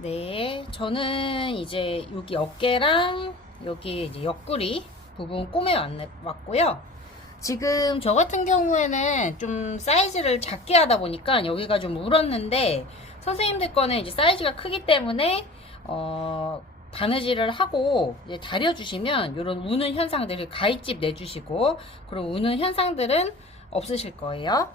네, 저는 이제 여기 어깨랑 여기 이제 옆구리 부분 왔고요. 지금 저 같은 경우에는 좀 사이즈를 작게 하다 보니까 여기가 좀 울었는데 선생님들 거는 이제 사이즈가 크기 때문에 바느질을 하고 이제 다려주시면 이런 우는 현상들을 가위집 내주시고 그런 우는 현상들은 없으실 거예요.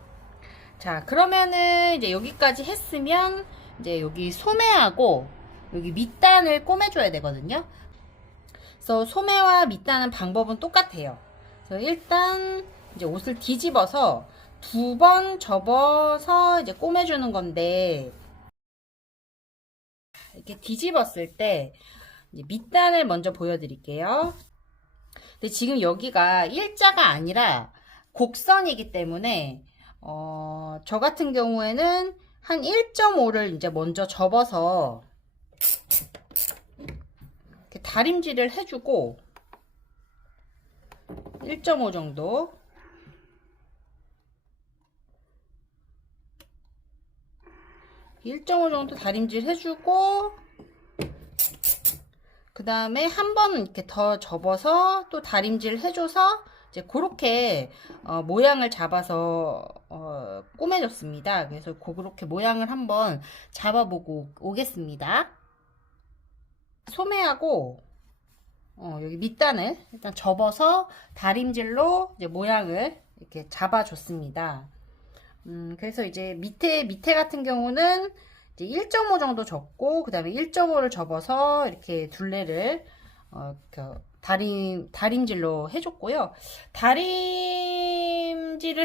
자, 그러면은 이제 여기까지 했으면 이제 여기 소매하고 여기 밑단을 꼬매줘야 되거든요. 그래서 소매와 밑단은 방법은 똑같아요. 그래서 일단 이제 옷을 뒤집어서 두 번 접어서 이제 꼬매주는 건데 이렇게 뒤집었을 때 이제 밑단을 먼저 보여드릴게요. 근데 지금 여기가 일자가 아니라 곡선이기 때문에 저 같은 경우에는 한 1.5를 이제 먼저 접어서 이렇게 다림질을 해주고 1.5 정도 1.5 정도 다림질 해주고 그 다음에 한 번 이렇게 더 접어서 또 다림질 해줘서 이제 그렇게 모양을 잡아서 꼬매줬습니다. 그래서 그렇게 모양을 한번 잡아보고 오겠습니다. 소매하고 여기 밑단을 일단 접어서 다림질로 이제 모양을 이렇게 잡아줬습니다. 그래서 이제 밑에 같은 경우는 이제 1.5 정도 접고 그 다음에 1.5를 접어서 이렇게 둘레를 다림질로 해줬고요. 다림질을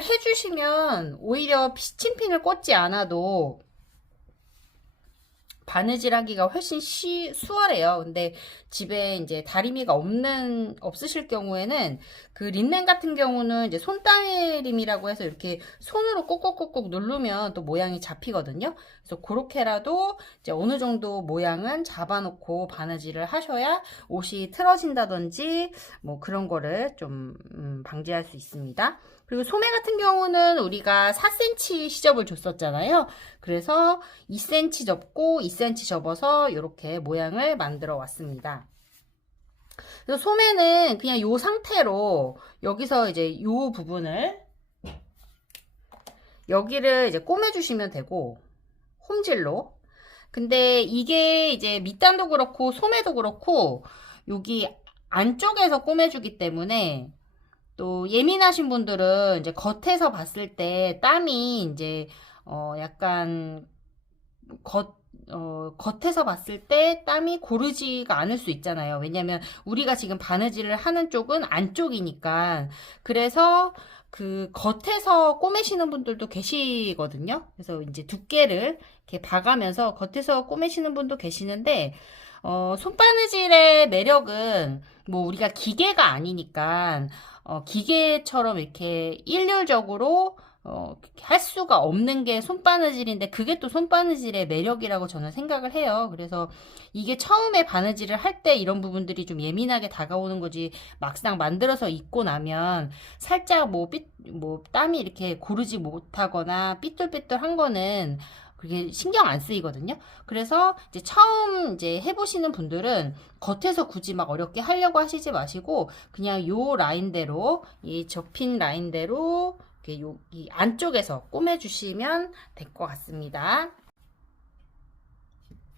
해주시면 오히려 피친핀을 꽂지 않아도 바느질 하기가 훨씬 수월해요. 근데 집에 이제 다리미가 없으실 경우에는 그 린넨 같은 경우는 이제 손다림이라고 해서 이렇게 손으로 꾹꾹꾹꾹 누르면 또 모양이 잡히거든요. 그래서 그렇게라도 이제 어느 정도 모양은 잡아놓고 바느질을 하셔야 옷이 틀어진다든지 뭐 그런 거를 좀 방지할 수 있습니다. 그리고 소매 같은 경우는 우리가 4cm 시접을 줬었잖아요. 그래서 2cm 접고 2cm 접어서 이렇게 모양을 만들어 왔습니다. 그래서 소매는 그냥 이 상태로 여기서 이제 이 부분을 여기를 이제 꼬매주시면 되고 홈질로. 근데 이게 이제 밑단도 그렇고 소매도 그렇고 여기 안쪽에서 꼬매주기 때문에 또 예민하신 분들은 이제 겉에서 봤을 때 땀이 이제 약간 겉에서 봤을 때 땀이 고르지가 않을 수 있잖아요. 왜냐면 우리가 지금 바느질을 하는 쪽은 안쪽이니까. 그래서 그 겉에서 꼬매시는 분들도 계시거든요. 그래서 이제 두께를 이렇게 봐가면서 겉에서 꼬매시는 분도 계시는데, 손바느질의 매력은 뭐 우리가 기계가 아니니까, 기계처럼 이렇게 일률적으로 할 수가 없는 게 손바느질인데 그게 또 손바느질의 매력이라고 저는 생각을 해요. 그래서 이게 처음에 바느질을 할 때 이런 부분들이 좀 예민하게 다가오는 거지 막상 만들어서 입고 나면 살짝 뭐 땀이 이렇게 고르지 못하거나 삐뚤삐뚤한 거는 그게 신경 안 쓰이거든요. 그래서 이제 처음 이제 해보시는 분들은 겉에서 굳이 막 어렵게 하려고 하시지 마시고 그냥 요 라인대로 이 접힌 라인대로 이 안쪽에서 꼬매주시면 될 것 같습니다.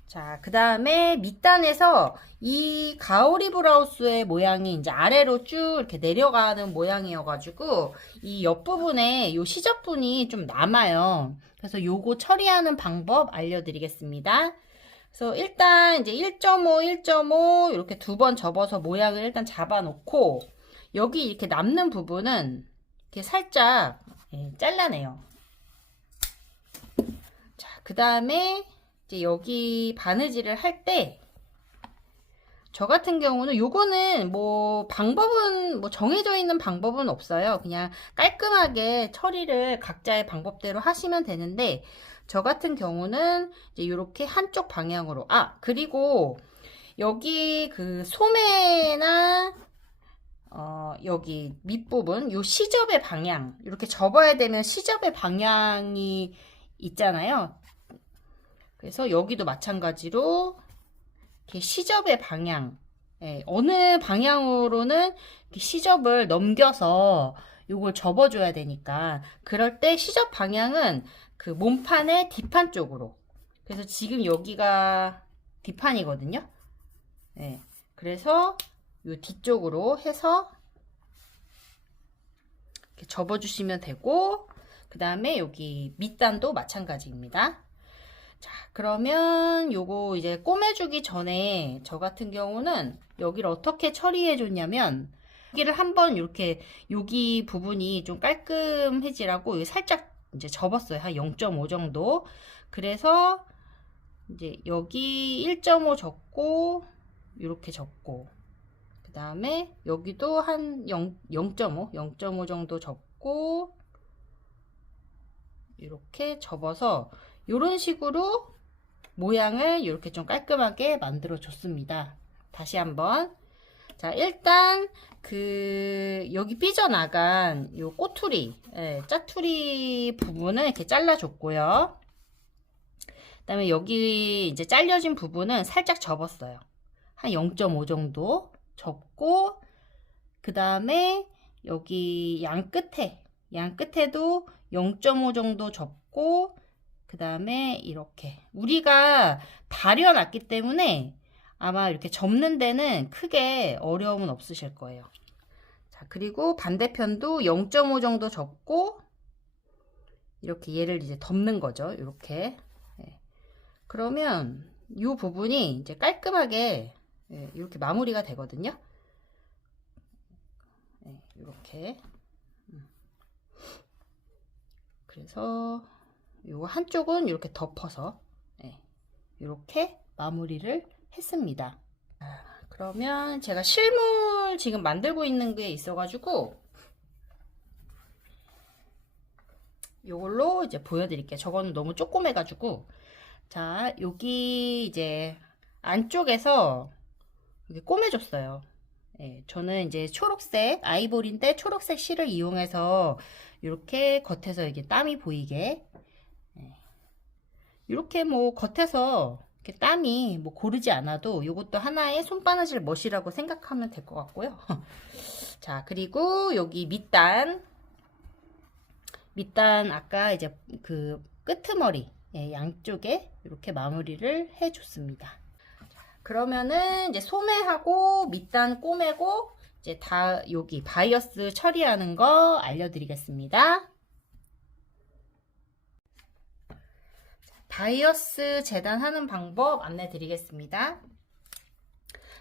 자, 그 다음에 밑단에서 이 가오리 브라우스의 모양이 이제 아래로 쭉 이렇게 내려가는 모양이어가지고 이 옆부분에 요 시접분이 좀 남아요. 그래서 요거 처리하는 방법 알려드리겠습니다. 그래서 일단 이제 1.5, 1.5 이렇게 두 번 접어서 모양을 일단 잡아놓고 여기 이렇게 남는 부분은 이렇게 살짝 잘라내요. 자, 그 다음에 이제 여기 바느질을 할 때 저 같은 경우는 요거는 뭐 방법은 뭐 정해져 있는 방법은 없어요. 그냥 깔끔하게 처리를 각자의 방법대로 하시면 되는데 저 같은 경우는 이제 이렇게 한쪽 방향으로 그리고 여기 그 소매나 여기 밑부분 요 시접의 방향 이렇게 접어야 되면 시접의 방향이 있잖아요. 그래서 여기도 마찬가지로 이렇게 시접의 방향, 어느 방향으로는 이렇게 시접을 넘겨서 요걸 접어줘야 되니까 그럴 때 시접 방향은 그 몸판의 뒷판 쪽으로. 그래서 지금 여기가 뒷판이거든요. 그래서 요 뒤쪽으로 해서 이렇게 접어주시면 되고, 그 다음에 여기 밑단도 마찬가지입니다. 자, 그러면 요거 이제 꼬매주기 전에 저 같은 경우는 여기를 어떻게 처리해 줬냐면, 여기를 한번 이렇게 여기 부분이 좀 깔끔해지라고 살짝 이제 접었어요. 한 0.5 정도. 그래서 이제 여기 1.5 접고 이렇게 접고, 그 다음에 여기도 한 0.5 정도 접고 이렇게 접어서 이런 식으로 모양을 이렇게 좀 깔끔하게 만들어 줬습니다. 다시 한번. 자, 일단 여기 삐져나간 요 꼬투리, 짜투리 부분은 이렇게 잘라줬고요. 그다음에 여기 이제 잘려진 부분은 살짝 접었어요. 한 0.5 정도 접고, 그 다음에 여기 양 끝에도 0.5 정도 접고, 그 다음에 이렇게 우리가 다려놨기 때문에 아마 이렇게 접는 데는 크게 어려움은 없으실 거예요. 자, 그리고 반대편도 0.5 정도 접고 이렇게 얘를 이제 덮는 거죠. 이렇게. 그러면 이 부분이 이제 깔끔하게 이렇게 마무리가 되거든요. 이렇게. 그래서 요 한쪽은 이렇게 덮어서 이렇게 마무리를 했습니다. 그러면 제가 실물 지금 만들고 있는 게 있어가지고 이걸로 이제 보여드릴게요. 저거는 너무 조그매가지고. 자, 여기 이제 안쪽에서 이렇게 꼬매줬어요. 저는 이제 초록색 아이보리인데 초록색 실을 이용해서 이렇게 겉에서 이게 땀이 보이게, 이렇게 뭐 겉에서 이렇게 땀이 뭐 고르지 않아도 이것도 하나의 손바느질 멋이라고 생각하면 될 것 같고요. 자, 그리고 여기 밑단 아까 이제 그 끄트머리 양쪽에 이렇게 마무리를 해줬습니다. 그러면은 이제 소매하고 밑단 꼬매고 이제 다 여기 바이어스 처리하는 거 알려드리겠습니다. 바이어스 재단하는 방법 안내 드리겠습니다.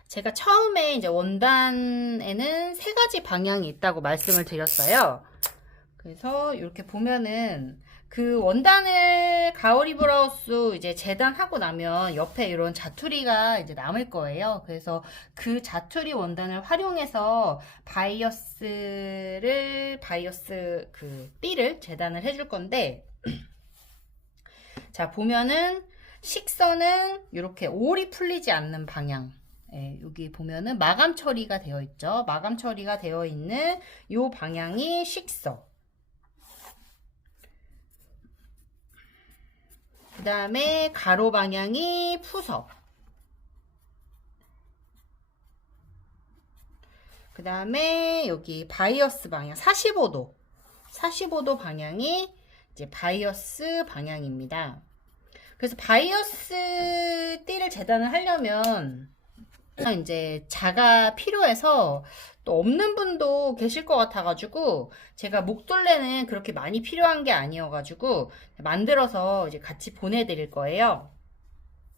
제가 처음에 이제 원단에는 3가지 방향이 있다고 말씀을 드렸어요. 그래서 이렇게 보면은 그 원단을 가오리 브라우스 이제 재단하고 나면 옆에 이런 자투리가 이제 남을 거예요. 그래서 그 자투리 원단을 활용해서 바이어스 그 띠를 재단을 해줄 건데, 자, 보면은 식선은 이렇게 올이 풀리지 않는 방향. 여기 보면은 마감 처리가 되어 있죠. 마감 처리가 되어 있는 이 방향이 식서. 그 다음에 가로 방향이 푸석. 그 다음에 여기 바이어스 방향 45도 방향이 이제 바이어스 방향입니다. 그래서 바이어스 띠를 재단을 하려면 이제 자가 필요해서 또 없는 분도 계실 것 같아가지고 제가 목둘레는 그렇게 많이 필요한 게 아니어가지고 만들어서 이제 같이 보내드릴 거예요.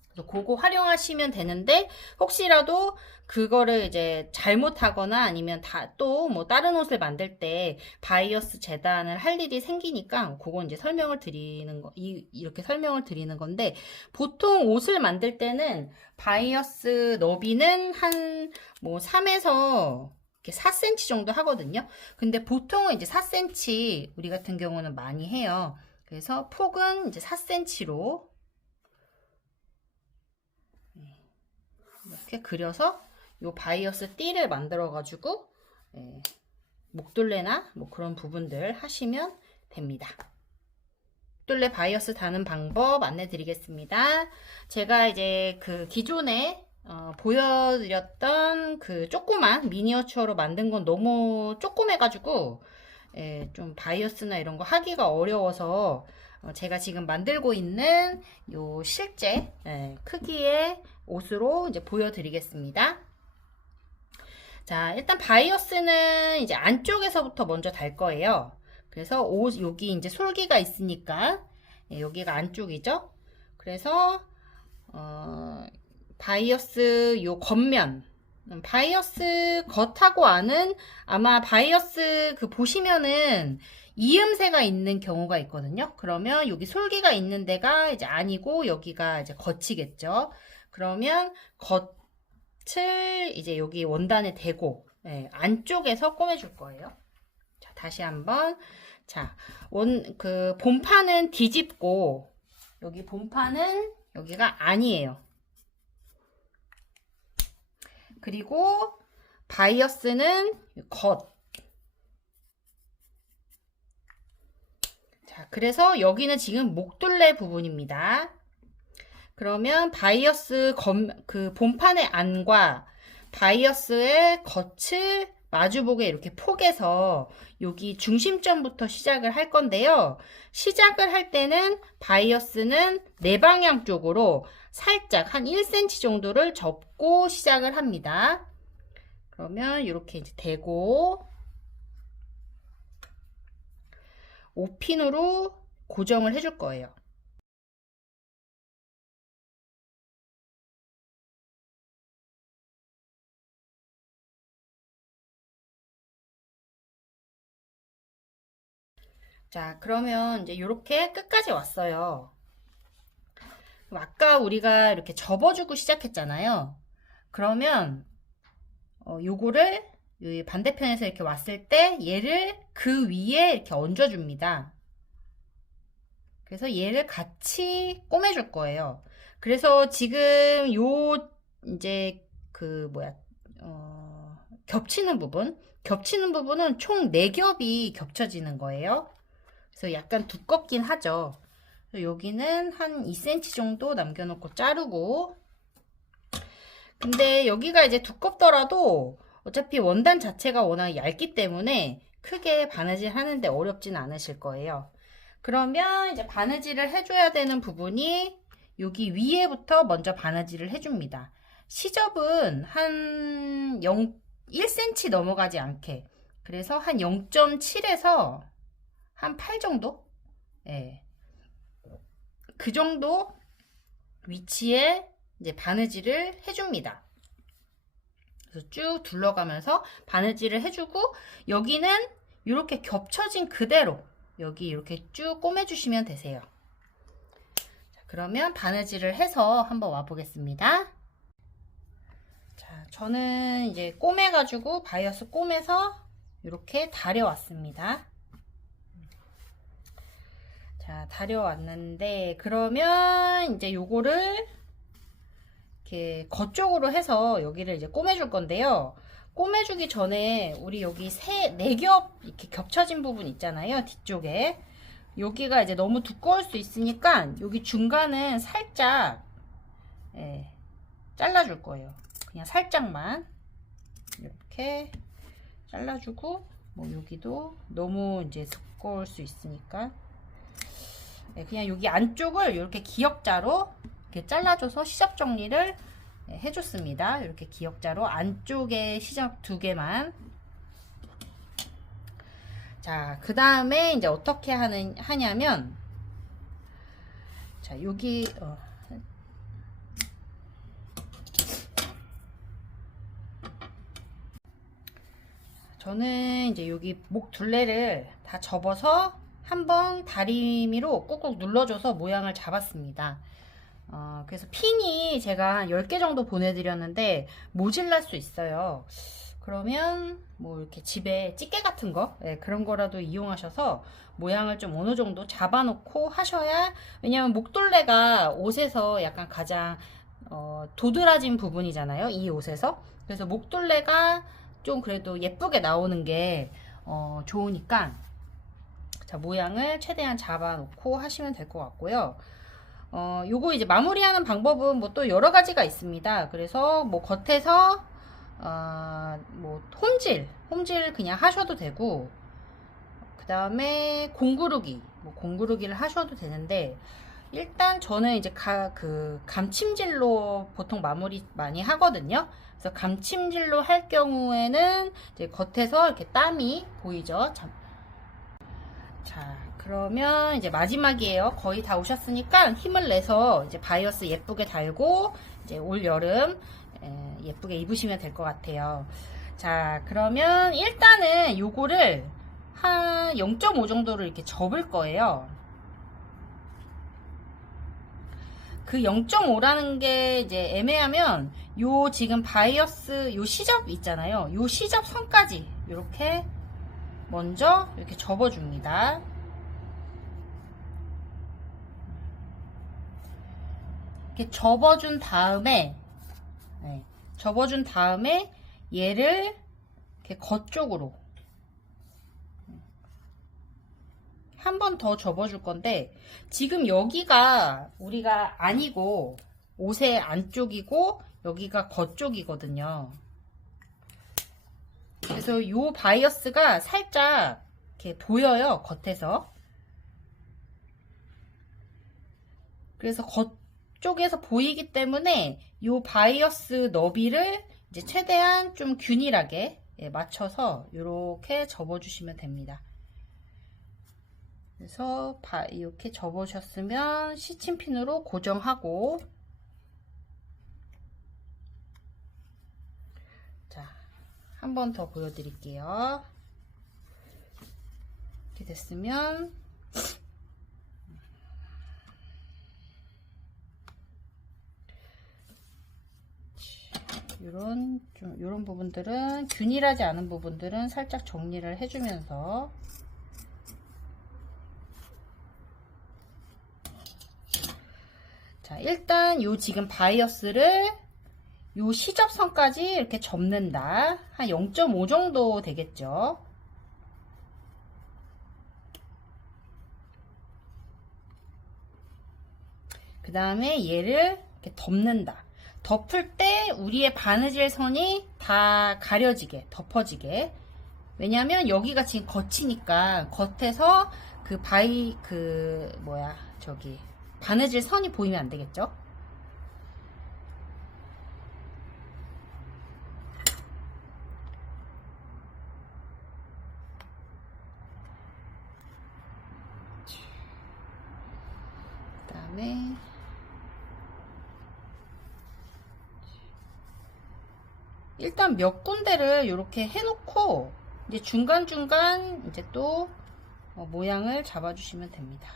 그래서 그거 활용하시면 되는데, 혹시라도 그거를 이제 잘못하거나 아니면 또 뭐 다른 옷을 만들 때 바이어스 재단을 할 일이 생기니까 그건 이제 설명을 드리는 거, 이렇게 설명을 드리는 건데, 보통 옷을 만들 때는 바이어스 너비는 한 뭐 3에서 4cm 정도 하거든요. 근데 보통은 이제 4cm 우리 같은 경우는 많이 해요. 그래서 폭은 이제 4cm로 이렇게 그려서 요 바이어스 띠를 만들어 가지고 목둘레나 뭐 그런 부분들 하시면 됩니다. 목둘레 바이어스 다는 방법 안내 드리겠습니다. 제가 이제 그 기존에 보여드렸던 그 조그만 미니어처로 만든 건 너무 조그매가지고 좀 바이어스나 이런 거 하기가 어려워서 제가 지금 만들고 있는 요 실제 크기의 옷으로 이제 보여드리겠습니다. 자, 일단 바이어스는 이제 안쪽에서부터 먼저 달 거예요. 그래서 옷 여기 이제 솔기가 있으니까 여기가 안쪽이죠. 그래서 바이어스 요 겉면, 바이어스 겉하고 안은 아마 바이어스 그 보시면은 이음새가 있는 경우가 있거든요. 그러면 여기 솔기가 있는 데가 이제 아니고 여기가 이제 겉이겠죠. 그러면 겉을 이제 여기 원단에 대고 안쪽에서 꼬매줄 거예요. 자, 다시 한번. 자, 그 본판은 뒤집고 여기 본판은 여기가 아니에요. 그리고 바이어스는 겉. 자, 그래서 여기는 지금 목둘레 부분입니다. 그러면 바이어스 그 본판의 안과 바이어스의 겉을 마주보게 이렇게 포개서 여기 중심점부터 시작을 할 건데요. 시작을 할 때는 바이어스는 네 방향 쪽으로 살짝 한 1cm 정도를 접고 시작을 합니다. 그러면 이렇게 이제 대고 옷핀으로 고정을 해줄 거예요. 자, 그러면 이제 이렇게 끝까지 왔어요. 아까 우리가 이렇게 접어주고 시작했잖아요. 그러면 요거를 이 반대편에서 이렇게 왔을 때 얘를 그 위에 이렇게 얹어줍니다. 그래서 얘를 같이 꼬매줄 거예요. 그래서 지금 요 이제 그 뭐야 겹치는 부분은 총 4겹이 겹쳐지는 거예요. 그래서 약간 두껍긴 하죠. 여기는 한 2cm 정도 남겨놓고 자르고, 근데 여기가 이제 두껍더라도 어차피 원단 자체가 워낙 얇기 때문에 크게 바느질 하는데 어렵진 않으실 거예요. 그러면 이제 바느질을 해줘야 되는 부분이 여기 위에부터 먼저 바느질을 해줍니다. 시접은 한 1cm 넘어가지 않게, 그래서 한 0.7에서 한 8 정도? 예. 그 정도 위치에 이제 바느질을 해줍니다. 그래서 쭉 둘러가면서 바느질을 해주고, 여기는 이렇게 겹쳐진 그대로 여기 이렇게 쭉 꼬매주시면 되세요. 자, 그러면 바느질을 해서 한번 와보겠습니다. 자, 저는 이제 꼬매가지고 바이어스 꼬매서 이렇게 다려왔습니다. 자, 다려왔는데, 그러면 이제 요거를 이렇게 겉쪽으로 해서 여기를 이제 꼬매줄 건데요. 꼬매주기 전에 우리 여기 4겹 이렇게 겹쳐진 부분 있잖아요. 뒤쪽에. 여기가 이제 너무 두꺼울 수 있으니까 여기 중간은 살짝 잘라줄 거예요. 그냥 살짝만 이렇게 잘라주고, 뭐 여기도 너무 이제 두꺼울 수 있으니까 그냥 여기 안쪽을 이렇게 기역자로 이렇게 잘라줘서 시접 정리를 해줬습니다. 이렇게 기역자로 안쪽에 시접 2개만. 자, 그 다음에 이제 어떻게 하냐면, 자, 여기 저는 이제 여기 목 둘레를 다 접어서 한번 다리미로 꾹꾹 눌러줘서 모양을 잡았습니다. 그래서 핀이 제가 10개 정도 보내드렸는데 모질랄 수 있어요. 그러면 뭐 이렇게 집에 찌개 같은 거 그런 거라도 이용하셔서 모양을 좀 어느 정도 잡아놓고 하셔야, 왜냐면 목둘레가 옷에서 약간 가장 도드라진 부분이잖아요, 이 옷에서. 그래서 목둘레가 좀 그래도 예쁘게 나오는 게 좋으니까. 자, 모양을 최대한 잡아놓고 하시면 될 것 같고요. 요거 이제 마무리하는 방법은 뭐 또 여러 가지가 있습니다. 그래서 뭐 겉에서 뭐 홈질 그냥 하셔도 되고, 그 다음에 공구르기를 하셔도 되는데, 일단 저는 이제 감침질로 보통 마무리 많이 하거든요. 그래서 감침질로 할 경우에는 이제 겉에서 이렇게 땀이 보이죠. 자, 그러면 이제 마지막이에요. 거의 다 오셨으니까 힘을 내서 이제 바이어스 예쁘게 달고 이제 올 여름 예쁘게 입으시면 될 것 같아요. 자, 그러면 일단은 요거를 한 0.5 정도로 이렇게 접을 거예요. 그 0.5라는 게 이제 애매하면 요 지금 바이어스 요 시접 있잖아요. 요 시접 선까지 이렇게 먼저 이렇게 접어줍니다. 이렇게 접어준 다음에 얘를 이렇게 겉쪽으로 한 번 더 접어줄 건데, 지금 여기가 우리가 아니고 옷의 안쪽이고 여기가 겉쪽이거든요. 그래서 요 바이어스가 살짝 이렇게 보여요, 겉에서. 그래서 겉쪽에서 보이기 때문에 요 바이어스 너비를 이제 최대한 좀 균일하게 맞춰서 이렇게 접어주시면 됩니다. 그래서 이렇게 접으셨으면 시침핀으로 고정하고, 자, 한 번 더 보여드릴게요. 이렇게 됐으면 요런 부분들은, 균일하지 않은 부분들은 살짝 정리를 해주면서, 자, 일단 요 지금 바이어스를 요 시접선까지 이렇게 접는다. 한 0.5 정도 되겠죠. 그 다음에 얘를 이렇게 덮는다. 덮을 때 우리의 바느질 선이 다 가려지게, 덮어지게. 왜냐면 여기가 지금 겉이니까 겉에서 바느질 선이 보이면 안 되겠죠? 그 다음에 일단 몇 군데를 이렇게 해놓고 이제 중간중간 이제 또 모양을 잡아주시면 됩니다.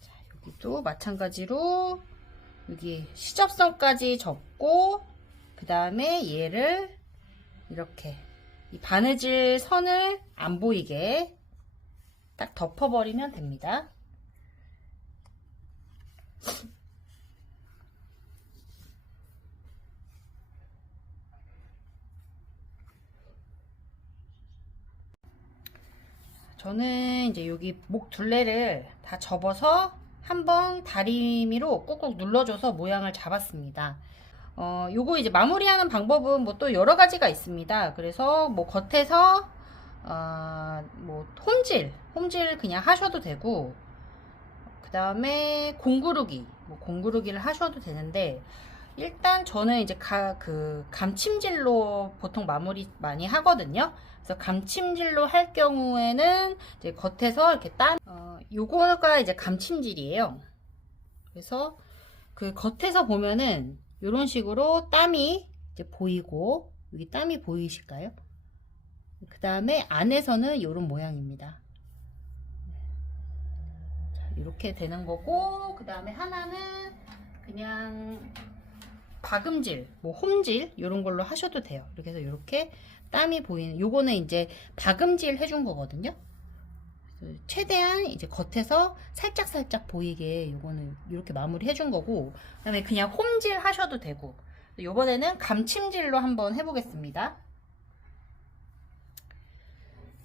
자, 여기도 마찬가지로 여기 시접선까지 접고, 그 다음에 얘를 이렇게 이 바느질 선을 안 보이게 딱 덮어버리면 됩니다. 저는 이제 여기 목 둘레를 다 접어서 한번 다리미로 꾹꾹 눌러줘서 모양을 잡았습니다. 요거 이제 마무리하는 방법은 뭐 또 여러 가지가 있습니다. 그래서 뭐 겉에서 뭐 홈질 그냥 하셔도 되고, 그 다음에 공구르기를 하셔도 되는데, 일단 저는 이제 감침질로 보통 마무리 많이 하거든요. 그래서 감침질로 할 경우에는 이제 겉에서 이렇게 요거가 이제 감침질이에요. 그래서 그 겉에서 보면은 이런 식으로 땀이 이제 보이고, 여기 땀이 보이실까요? 그 다음에 안에서는 이런 모양입니다. 자, 이렇게 되는 거고, 그 다음에 하나는 그냥 박음질, 뭐 홈질 이런 걸로 하셔도 돼요. 이렇게 해서 이렇게 땀이 보이는, 요거는 이제 박음질 해준 거거든요. 최대한 이제 겉에서 살짝 보이게 요거는 이렇게 마무리 해준 거고, 그 다음에 그냥 홈질 하셔도 되고, 이번에는 감침질로 한번 해보겠습니다.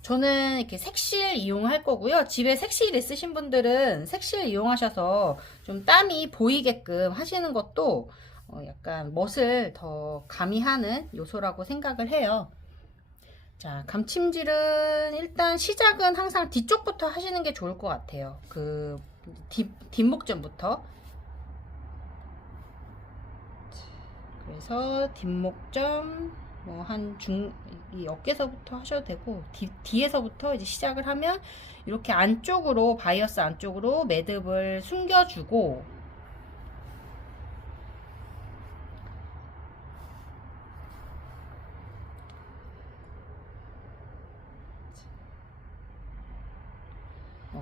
저는 이렇게 색실 이용할 거고요. 집에 색실 있으신 분들은 색실 이용하셔서 좀 땀이 보이게끔 하시는 것도 약간 멋을 더 가미하는 요소라고 생각을 해요. 자, 감침질은 일단 시작은 항상 뒤쪽부터 하시는 게 좋을 것 같아요. 그 뒷목점부터. 그래서 뒷목점 뭐 이 어깨서부터 하셔도 되고 뒤에서부터 이제 시작을 하면 이렇게 안쪽으로 바이어스 안쪽으로 매듭을 숨겨주고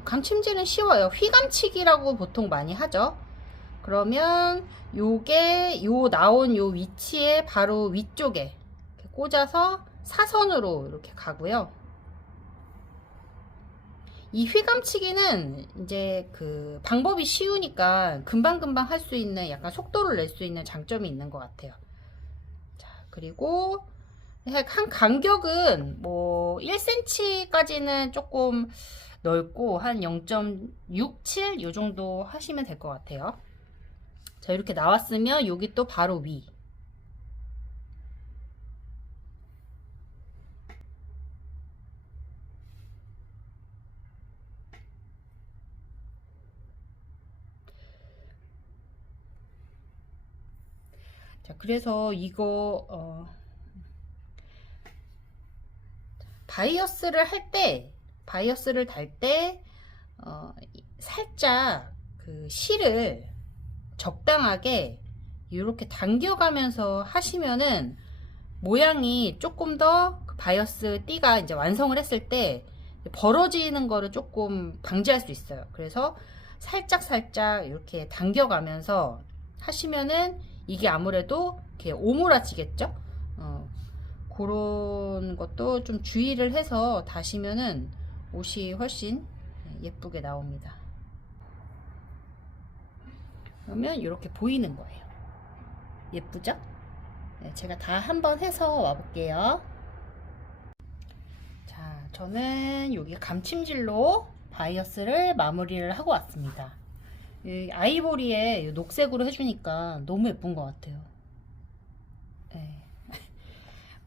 감침질은 쉬워요. 휘감치기라고 보통 많이 하죠. 그러면 요게 나온 요 위치에 바로 위쪽에 이렇게 꽂아서 사선으로 이렇게 가고요. 이 휘감치기는 이제 그 방법이 쉬우니까 금방금방 할 수 있는 약간 속도를 낼 수 있는 장점이 있는 것 같아요. 자, 그리고 한 간격은 뭐 1cm까지는 조금 넓고 한 0.67 요 정도 하시면 될 것 같아요. 자, 이렇게 나왔으면 여기 또 바로 위. 자, 그래서 이거 바이어스를 달 때 살짝 그 실을 적당하게 이렇게 당겨가면서 하시면은 모양이 조금 더 바이어스 띠가 이제 완성을 했을 때 벌어지는 거를 조금 방지할 수 있어요. 그래서 살짝 이렇게 당겨가면서 하시면은 이게 아무래도 이렇게 오므라지겠죠. 그런 것도 좀 주의를 해서 다시면은 옷이 훨씬 예쁘게 나옵니다. 그러면 이렇게 보이는 거예요. 예쁘죠? 네, 제가 다 한번 해서 와볼게요. 자, 저는 여기 감침질로 바이어스를 마무리를 하고 왔습니다. 이 아이보리에 녹색으로 해주니까 너무 예쁜 것 같아요. 네.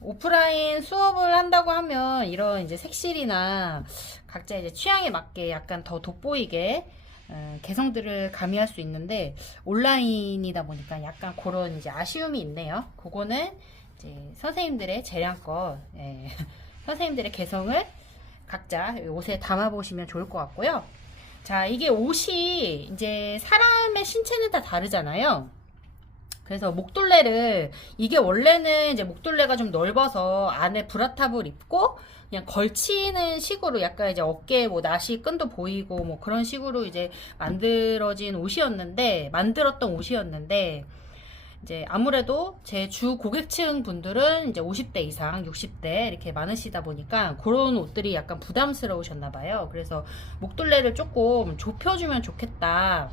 오프라인 수업을 한다고 하면 이런 이제 색실이나 각자 이제 취향에 맞게 약간 더 돋보이게 개성들을 가미할 수 있는데 온라인이다 보니까 약간 그런 이제 아쉬움이 있네요. 그거는 이제 선생님들의 재량껏 선생님들의 개성을 각자 옷에 담아 보시면 좋을 것 같고요. 자, 이게 옷이 이제 사람의 신체는 다 다르잖아요. 그래서 목둘레를 이게 원래는 이제 목둘레가 좀 넓어서 안에 브라탑을 입고 그냥 걸치는 식으로 약간 이제 어깨에 뭐 나시 끈도 보이고 뭐 그런 식으로 이제 만들었던 옷이었는데 이제 아무래도 제 주 고객층 분들은 이제 50대 이상, 60대 이렇게 많으시다 보니까 그런 옷들이 약간 부담스러우셨나 봐요. 그래서 목둘레를 조금 좁혀주면 좋겠다.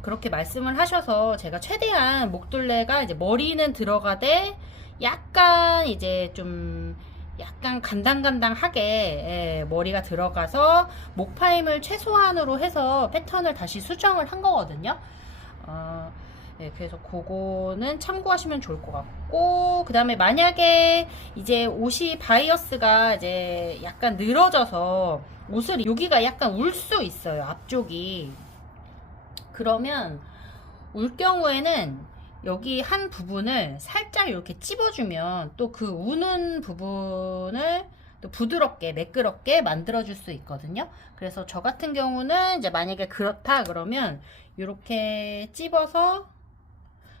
그렇게 말씀을 하셔서 제가 최대한 목둘레가 이제 머리는 들어가되 약간 이제 좀 약간 간당간당하게 머리가 들어가서 목파임을 최소한으로 해서 패턴을 다시 수정을 한 거거든요. 네, 그래서 그거는 참고하시면 좋을 것 같고, 그 다음에 만약에 이제 옷이 바이어스가 이제 약간 늘어져서 옷을 여기가 약간 울 수 있어요. 앞쪽이. 그러면 울 경우에는 여기 한 부분을 살짝 이렇게 찝어주면 또 그 우는 부분을 또 부드럽게 매끄럽게 만들어줄 수 있거든요. 그래서 저 같은 경우는 이제 만약에 그렇다 그러면 이렇게 찝어서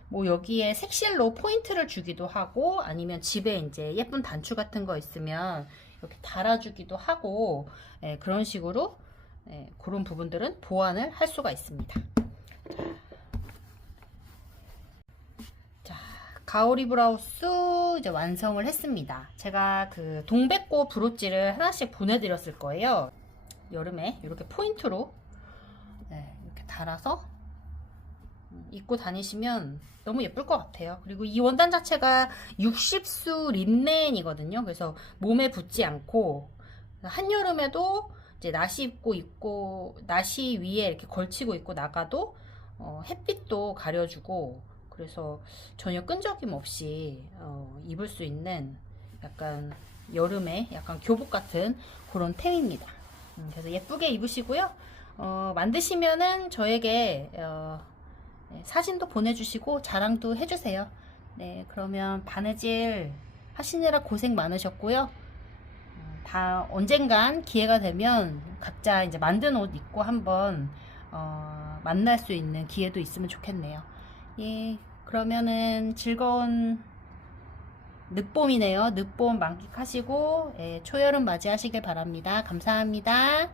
뭐 여기에 색실로 포인트를 주기도 하고 아니면 집에 이제 예쁜 단추 같은 거 있으면 이렇게 달아주기도 하고 그런 식으로 그런 부분들은 보완을 할 수가 있습니다. 자, 가오리 브라우스 이제 완성을 했습니다. 제가 그 동백꽃 브로치를 하나씩 보내드렸을 거예요. 여름에 이렇게 포인트로 이렇게 달아서 입고 다니시면 너무 예쁠 것 같아요. 그리고 이 원단 자체가 60수 린넨이거든요. 그래서 몸에 붙지 않고 한여름에도 이제 나시 위에 이렇게 걸치고 입고 나가도 햇빛도 가려주고, 그래서 전혀 끈적임 없이 입을 수 있는 약간 여름에 약간 교복 같은 그런 템입니다. 그래서 예쁘게 입으시고요. 만드시면은 저에게 사진도 보내주시고 자랑도 해주세요. 네, 그러면 바느질 하시느라 고생 많으셨고요. 다 언젠간 기회가 되면 각자 이제 만든 옷 입고 한번 만날 수 있는 기회도 있으면 좋겠네요. 예, 그러면은 즐거운 늦봄이네요. 늦봄 만끽하시고 초여름 맞이하시길 바랍니다. 감사합니다.